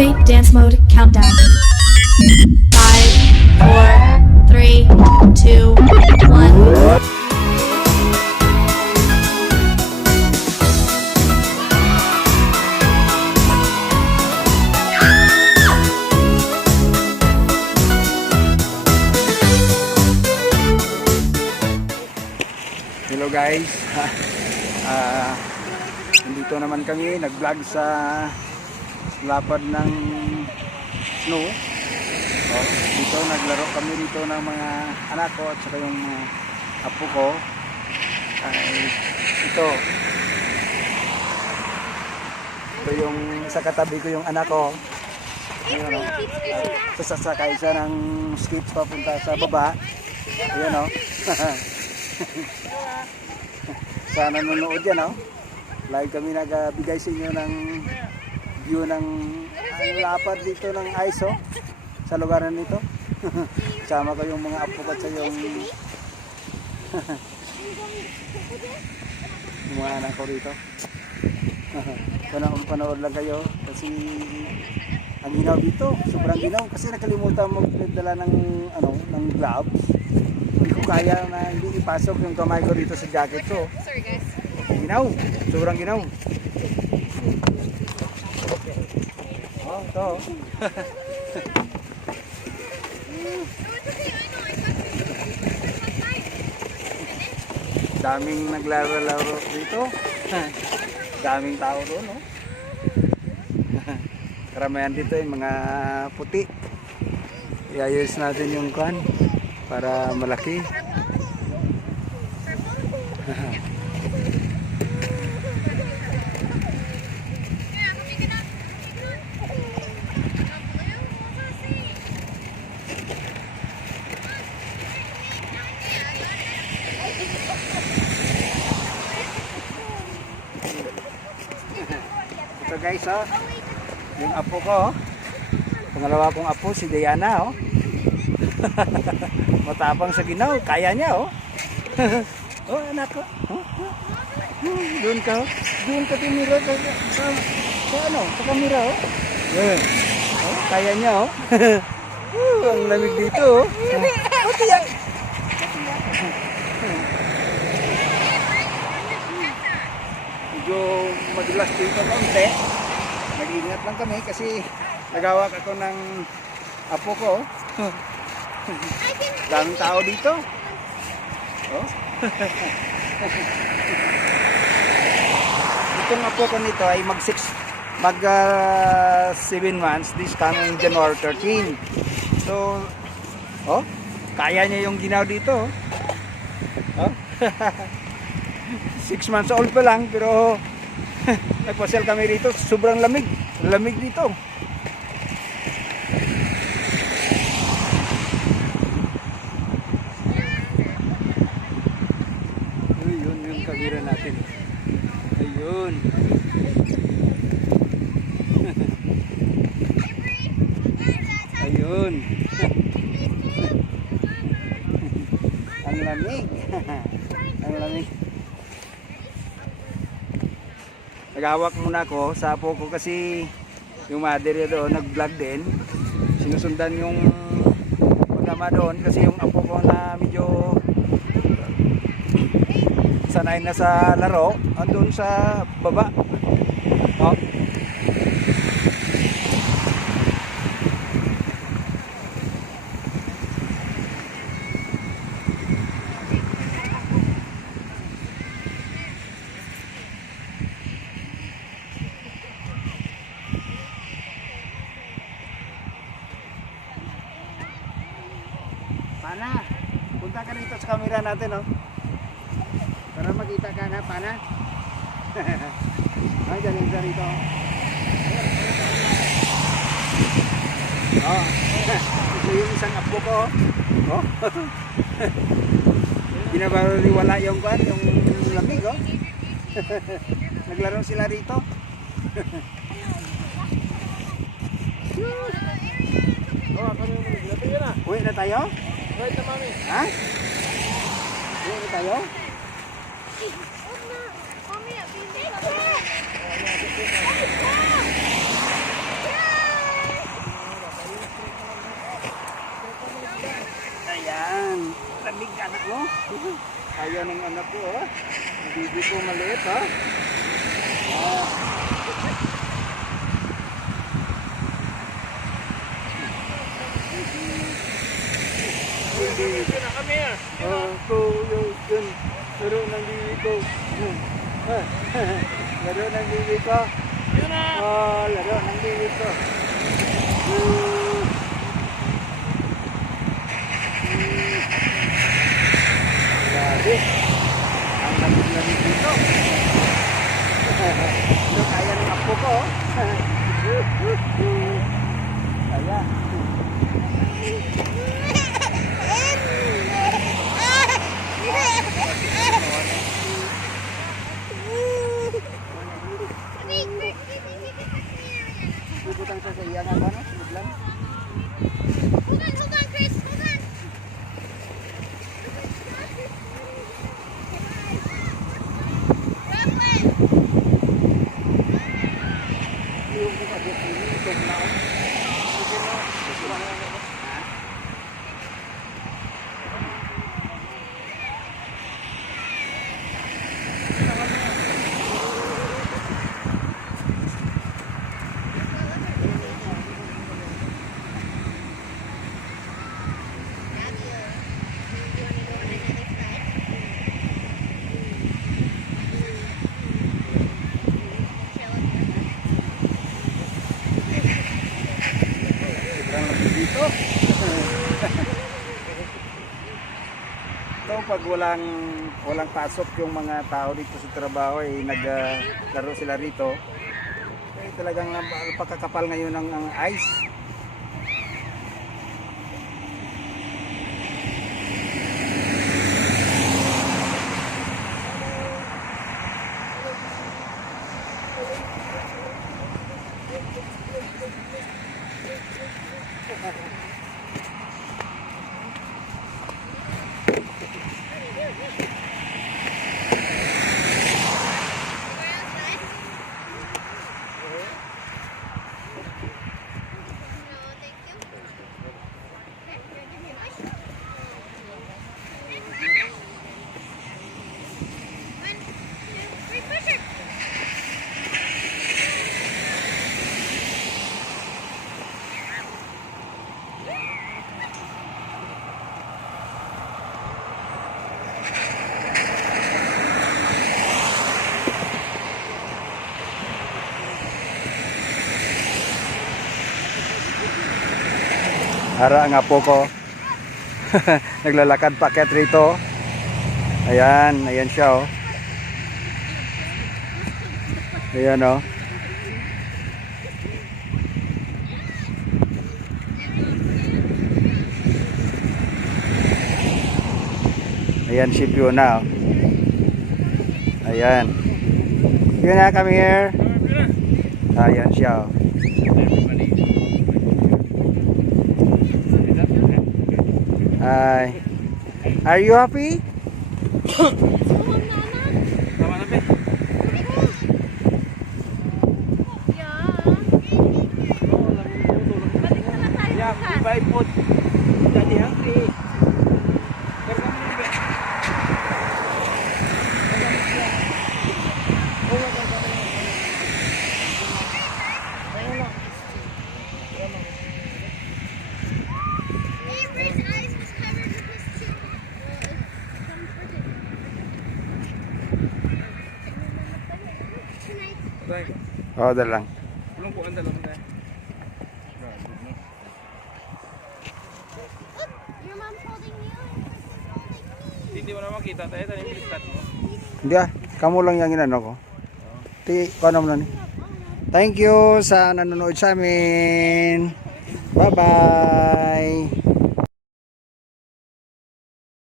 Activate dance mode countdown. 5, 4, 3, 2, 1. Hello guys, nandito naman kami nag-vlog sa lapad ng snow. Dito naglaro kami dito ng mga anak ko at saka yung apo ko. Ito yung sa katabi ko yung anak ko. Ayun, sasakay siya ng skates papunta sa baba. Ayun, sana nanonood yan, Lagi kami nagbigay sa inyo ng view ng lapad dito ng ice, sa lugar na nito. Sama ko yung mga apo at sa yung mga anak ko rito. Panood lang kayo kasi ang ginaw dito, sobrang ginaw kasi nakalimutan mo dala ng ng gloves. Hindi ko kaya na hindi ipasok yung kamay ko dito sa jacket ko. Sorry guys. Ginaw, sobrang ginaw. Oh, ito. Daming naglaro-laro dito. Daming tao doon, Karamihan dito yung mga puti. Iayos natin yung kan para malaki. Ito guys, yung apo ko, pangalawa kong apo si Diana, matapang sa ginaw, kaya niya, oh anak ko, doon ka timira sa kamera, kaya niya, ang lamig dito, tiyak. Medyo madulas dito konti. Nag-ingat lang kami kasi nagawak ako ng apo ko. Daming tao dito. Itong apo ko nito ay mag 7 months this coming January 13. So, kaya niya yung ginaw dito. 6 months old pa lang pero nagpasyal kami dito, sobrang lamig dito. Ayun yung kamera natin. Ayun. Ayun. Ang lamig. Ang lamig. Naghawak muna ako sa apo ko kasi yung mother niya doon nag-vlog din. Sinusundan yung pagkama doon kasi yung apo ko na medyo sanay na sa laro andun sa baba. Pana, punta ka rito sa camera natin, para makita ka na, Pana. Ay, galing ka rito. Ito yung isang apo ko, binabaliwala yung kan, yung lamig, Naglaro sila rito. Uwi na tayo? Right na mami. Ha? Uwi na tayo? Kaya ng anak ko, oh. Ang bibi ko maliit, ha? Ah. Hindi na kami, ah. Oh, yun. Laro ng bibi ko. Laro ng bibi ko. Oh, laro ng bibi ko. Grabe. Ang lamig-lamig dito. Ito kaya ng apo ko. Kaya. Bubutang sa iya nga ba, no? Biglang. Hold on, Chris. Hold on. Brooklyn. Yung ko kabut ini, itong na. Sige na. Sige na. Sobrang lamig dito. Ito pag walang pasok yung mga tao dito sa trabaho ay naglaro sila rito. Eh talagang napakakapal ngayon ng ice. Hara nga po ko. Naglalakad paket rito. Ayan, ayan siya, oh. Ayan, oh. Ayan si Fiona, oh. Ayan. Fiona, come here. Ayan siya, oh. Hi. Are you happy? Avery's eyes was covered with his chin. Tonight. Oh, dala lang. Belum po anda lang tayo. Look, your mom's holding you and Chris is holding me. Hindi mo na makita tayo, tayo yung baliktad mo. Hindi ah, kamu lang yung inano ko. Paano mo na ni? Thank you sa nanonood sa amin. Bye-bye.